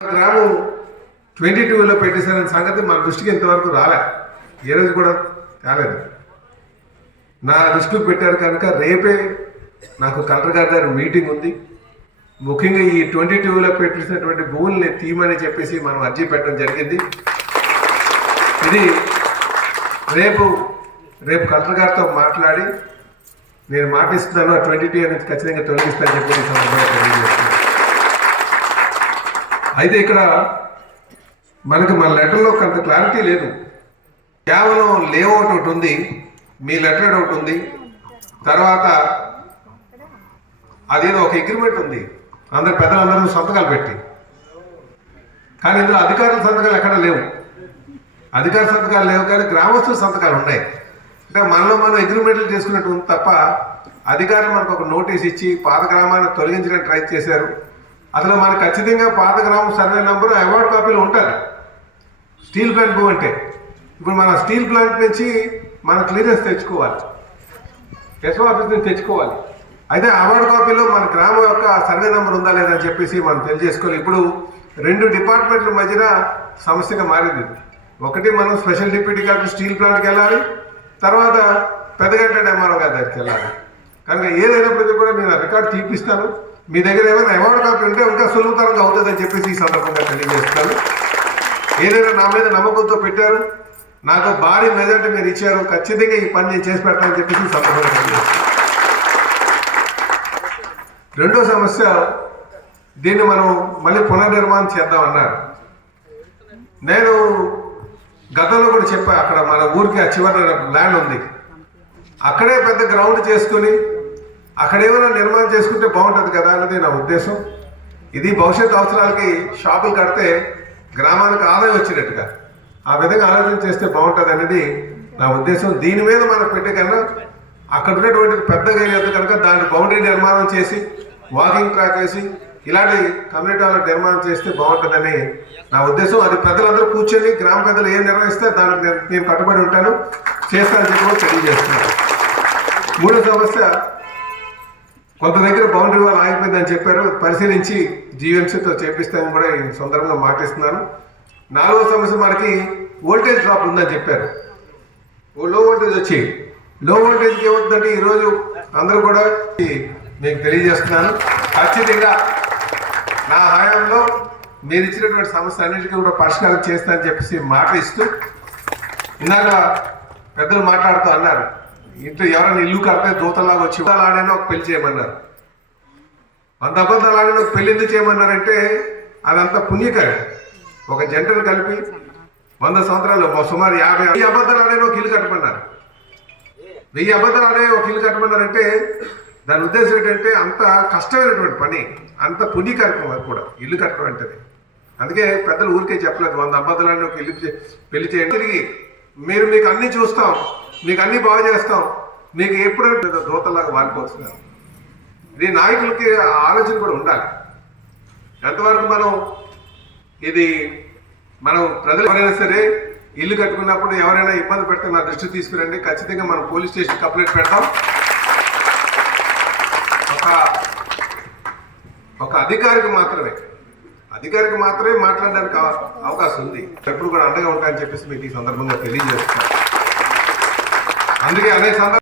Gram twenty టూలో పెట్టేశారనే సంగతి మా దృష్టికి ఇంతవరకు రాలే. ఏ రోజు కూడా రాలేదు. నా దృష్టికి పెట్టారు కనుక రేపే నాకు కలెక్టర్ గారి దగ్గర మీటింగ్ ఉంది. ముఖ్యంగా ఈ ట్వంటీ టూలో పెట్టేసినటువంటి భూముల్ని తీయమని చెప్పేసి మనం అర్జీ పెట్టడం జరిగింది. ఇది రేపు రేపు కలెక్టర్ గారితో మాట్లాడి నేను మాటిస్తున్నాను. ఆ ట్వంటీ టూ అనేది ఖచ్చితంగా తొలగిస్తాను చెప్పి సందర్భంగా తెలియజేస్తున్నాను. అయితే ఇక్కడ మనకి మన లెటర్లో కొంత క్లారిటీ లేదు. కేవలం లేఅవుట్ ఒకటి ఉంది మీ లెటర్ ఒకటి ఉంది. తర్వాత అదేదో ఒక అగ్రిమెంట్ ఉంది. అందరు పెద్దలందరూ సంతకాలు పెట్టి. కానీ ఇందులో అధికారుల సంతకాలు ఎక్కడ లేవు. అధికార సంతకాలు లేవు కానీ గ్రామస్తుల సంతకాలు ఉన్నాయి. అంటే మనలో మనం అగ్రిమెంట్లు చేసుకున్నట్టు ఉంది తప్ప అధికారులు మనకు ఒక నోటీస్ ఇచ్చి పాత గ్రామాన్ని తొలగించడానికి ట్రై చేశారు. అసలు మనకు ఖచ్చితంగా పాత గ్రామం సర్వే నెంబర్ అవార్డు కాపీలు ఉంటారు స్టీల్ ప్లాంట్ పోవంటే. ఇప్పుడు మన స్టీల్ ప్లాంట్ నుంచి మన క్లియరెన్స్ తెచ్చుకోవాలి. ఎస్ఓ ఆఫీస్ నుంచి తెచ్చుకోవాలి. అయితే అవార్డు కాపీలో మన గ్రామం యొక్క సర్వే నెంబర్ ఉందా లేదా అని చెప్పేసి మనం తెలియజేసుకోవాలి. ఇప్పుడు రెండు డిపార్ట్మెంట్ల మధ్యన సమస్యగా మారింది. ఒకటి మనం స్పెషల్ డిప్యూటీ కలెక్టర్ స్టీల్ ప్లాంట్కి వెళ్ళాలి. తర్వాత పెద్దగంట ఎంఆర్ఓ గారి దగ్గరికి వెళ్ళాలి. కనుక ఏదైనప్పటికీ కూడా నేను ఆ రికార్డు తీపిస్తాను. మీ దగ్గర ఏమైనా అవార్డు కాపీ ఉంటే ఇంకా సులభతరంగా అవుతుందని చెప్పేసి ఈ సందర్భంగా తెలియజేస్తాను ఏదైనా నా మీద నమ్మకంతో పెట్టారు నాకు భారీ మెజార్టీ మీరు ఇచ్చారు ఖచ్చితంగా ఈ పని నేను చేసి పెడతానని చెప్పేసి ఈ సందర్భంగా తెలియజేస్తాను రెండో సమస్య దీన్ని మనం మళ్ళీ పునర్నిర్మాణం చేద్దామన్నారు. నేను గతంలో కూడా చెప్పా అక్కడ మన ఊరికి ఆ చివరి ల్యాండ్ ఉంది. అక్కడే పెద్ద గ్రౌండ్ చేసుకుని అక్కడ ఏమైనా నిర్మాణం చేసుకుంటే బాగుంటుంది కదా అన్నది నా ఉద్దేశం. ఇది భవిష్యత్ అవసరాలకి షాపులు కడితే గ్రామానికి ఆదాయం వచ్చినట్టుగా. ఆ విధంగా ఆలోచన చేస్తే బాగుంటుంది అనేది నా ఉద్దేశం. దీని మీద మనం పెట్టే కన్నా అక్కడ ఉన్నటువంటి పెద్దగా అయ్యేది కనుక దాని బౌండరీ నిర్మాణం చేసి వాకింగ్ ట్రాక్ వేసి ఇలాంటి కమ్యూనిటీ హాల్ నిర్మాణం చేస్తే బాగుంటుందని నా ఉద్దేశం. అది పెద్దలందరూ కూర్చొని గ్రామ పెద్దలు ఏం నిర్వహిస్తే దానికి నేను- కట్టుబడి ఉంటాను. చేస్తానని చెప్పి కూడా తెలియజేస్తున్నాను. మూడో సమస్య కొంత దగ్గర బౌండరీ వాళ్ళు ఆగిపోయిందని చెప్పారు. పరిశీలించి జీవీఎంసీతో చేపిస్తామని కూడా ఈ సందర్భంగా మాటిస్తున్నాను నాలుగో సమస్య మనకి వోల్టేజ్ డ్రాప్ ఉందని చెప్పారు. ఓ లో వోల్టేజ్ వచ్చి లో వోల్టేజ్కి ఏమవుతుందంటే ఈరోజు అందరూ కూడా మీకు తెలియజేస్తున్నాను. ఖచ్చితంగా నా హయాంలో మీరు ఇచ్చినటువంటి సమస్య అన్నిటికీ కూడా పరిష్కారం చేస్తానని చెప్పేసి మాట ఇస్తూ ఇందాక పెద్దలు మాట్లాడుతూ అన్నారు. ఇంట్లో ఎవరైనా ఇల్లు కడితే దూతలాగా వచ్చి ఆడైనా ఒక పెళ్ళి చేయమన్నారు. వంద అబద్ధాలు ఆడిన ఒక పెళ్ళి ఎందుకు చేయమన్నారంటే అదంతా పుణ్యకరం ఒక జంటను కలిపి వంద సంవత్సరాలు సుమారు యాభై వెయ్యి అబద్ధాలు ఆడే ఒక ఇల్లు కట్టమన్నారు. వెయ్యి అబద్ధాలు ఆడే ఒక ఇల్లు కట్టమన్నారంటే దాని ఉద్దేశం ఏంటంటే అంత కష్టమైనటువంటి పని అంత పుణ్యకరం అది కూడా ఇల్లు కట్టడం అంటే అందుకే పెద్దలు ఊరికే చెప్పలేదు వంద అబద్ధాలు ఆడిన ఒక ఇల్లు పెళ్ళి చేయండి. తిరిగి మీరు మీకు అన్ని చూస్తాం. మీకు అన్ని బాగు చేస్తాం మీకు ఎప్పుడైతే దూతలాగా వారిపోతున్నారు ఇది నాయకులకి ఆ ఆలోచన కూడా ఉండాలి. ఎంతవరకు మనం ఇది మనం ప్రజలు ఎవరైనా సరే ఇల్లు కట్టుకున్నప్పుడు ఎవరైనా ఇబ్బంది పెడితే నా దృష్టి తీసుకురండి. ఖచ్చితంగా మనం పోలీస్ స్టేషన్ కంప్లైంట్ పెడతాం. ఒక ఒక అధికారికి మాత్రమే అధికారికి మాత్రమే మాట్లాడడానికి అవకాశం ఉంది. ఎప్పుడు కూడా అండగా ఉంటాయని చెప్పేసి మీకు ఈ సందర్భంగా తెలియజేస్తాను అందుకే అనేక సందర్భం